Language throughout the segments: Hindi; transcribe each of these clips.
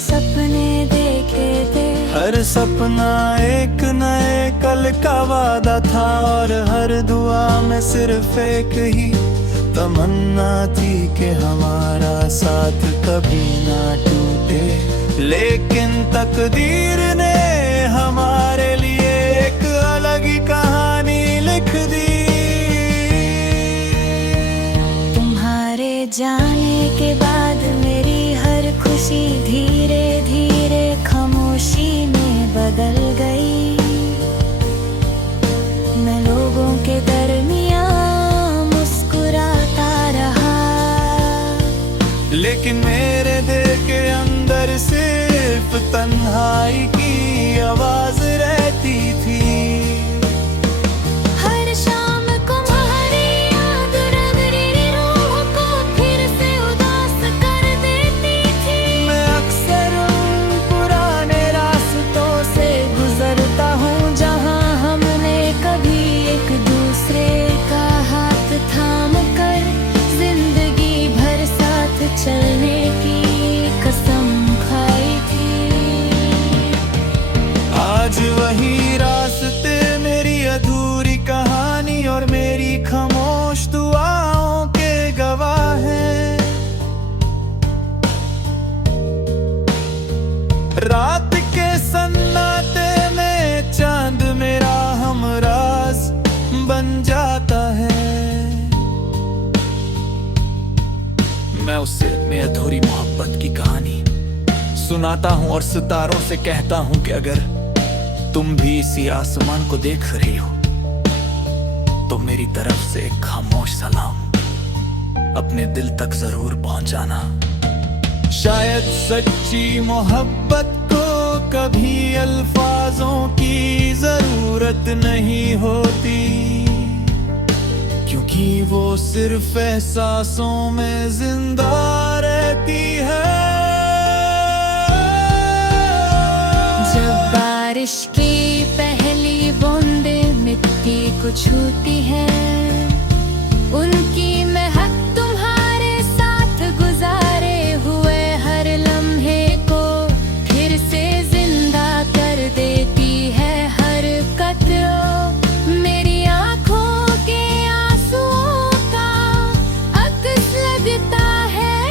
सपने देखे थे। हर सपना एक नए कल का वादा था, और हर दुआ में सिर्फ एक ही तमन्ना थी कि हमारा साथ कभी ना टूटे। लेकिन तकदीर ने हमारे लिए एक अलग ही कहानी लिख दी। तुम्हारे जाने के बाद मेरी हर खुशी धीरे धीरे खामोशी में बदल गई। मैं लोगों के दरमियां मुस्कुराता रहा, लेकिन मेरे दिल के अंदर सिर्फ तन्हाई की आवाज रहती थी। हर शाम तुम्हारी याद रंगीली रूह को फिर से उदास कर देती थी। मैं अक्सर उन पुराने रास्तों से गुजरता हूँ जहाँ हमने कभी एक दूसरे का हाथ थाम कर जिंदगी भर साथ चलने की कसम खाई थी। आज वही रास्ते मेरी अधूरी कहानी और मेरी खामोश दुआओं के गवाह हैं। रात के सन्नाटे में चांद मेरा हमराज बन जाता है। मैं उससे अपनी अधूरी मोहब्बत की कहानी सुनाता हूँ और सितारों से कहता हूँ कि अगर तुम भी इसी आसमान को देख रही हो तो मेरी तरफ से एक खामोश सलाम अपने दिल तक जरूर पहुंचाना। शायद सच्ची मोहब्बत को कभी अल्फाजों की जरूरत नहीं होती, क्योंकि वो सिर्फ एहसासों में जिंदा रहती है। जब बारिश की पहली बूंदें मिट्टी को छूती हैं, उनकी महक तुम्हारे साथ गुजारे हुए हर लम्हे को फिर से जिंदा कर देती है। हर कतरा मेरी आंखों के आंसुओं का अक्स लगता है।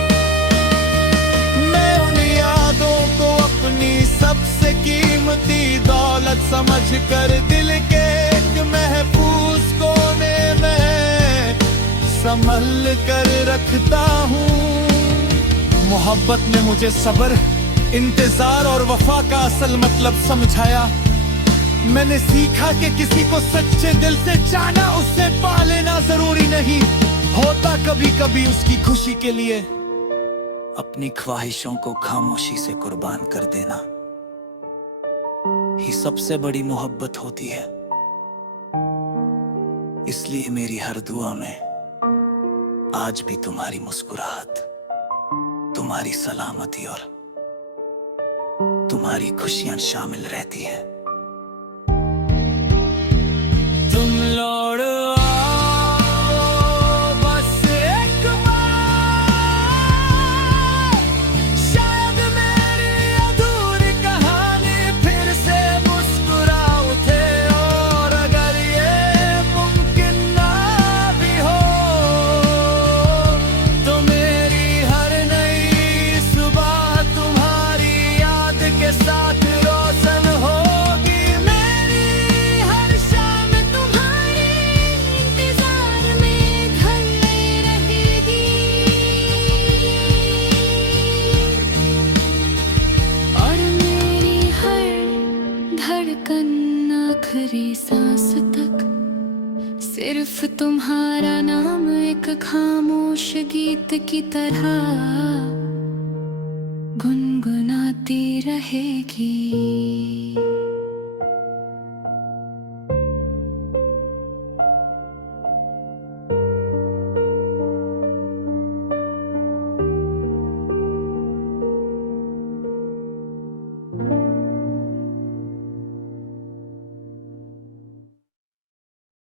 मैं उन यादों को अपनी सबसे कीमती दौलत समझकर दिल के एक महफूज कोने में संभल कर रखता हूँ। मोहब्बत ने मुझे सब्र, इंतजार और वफा का असल मतलब समझाया। मैंने सीखा कि किसी को सच्चे दिल से चाहना, उससे पा लेना जरूरी नहीं होता। कभी कभी उसकी खुशी के लिए अपनी ख्वाहिशों को खामोशी से कुर्बान कर देना ही सबसे बड़ी मोहब्बत होती है। इसलिए मेरी हर दुआ में आज भी तुम्हारी मुस्कुराहट, तुम्हारी सलामती और तुम्हारी खुशियां शामिल रहती है। तुम लौट आओ बस एक बार, शायद मेरी अधूरी कहानी फिर से मुस्कुरा उठे। और अगर ये मुमकिन ना भी हो तो मेरी हर नई सुबह तुम्हारी याद के साथ रोशन होगी। मेरी हर शाम तुम्हारे इंतजार में ढलने रहेगी, और मेरी हर धड़कन आखिरी सांस तक सिर्फ तुम्हारा नाम एक खामोश गीत की तरह गुनगुनाती रहेगी।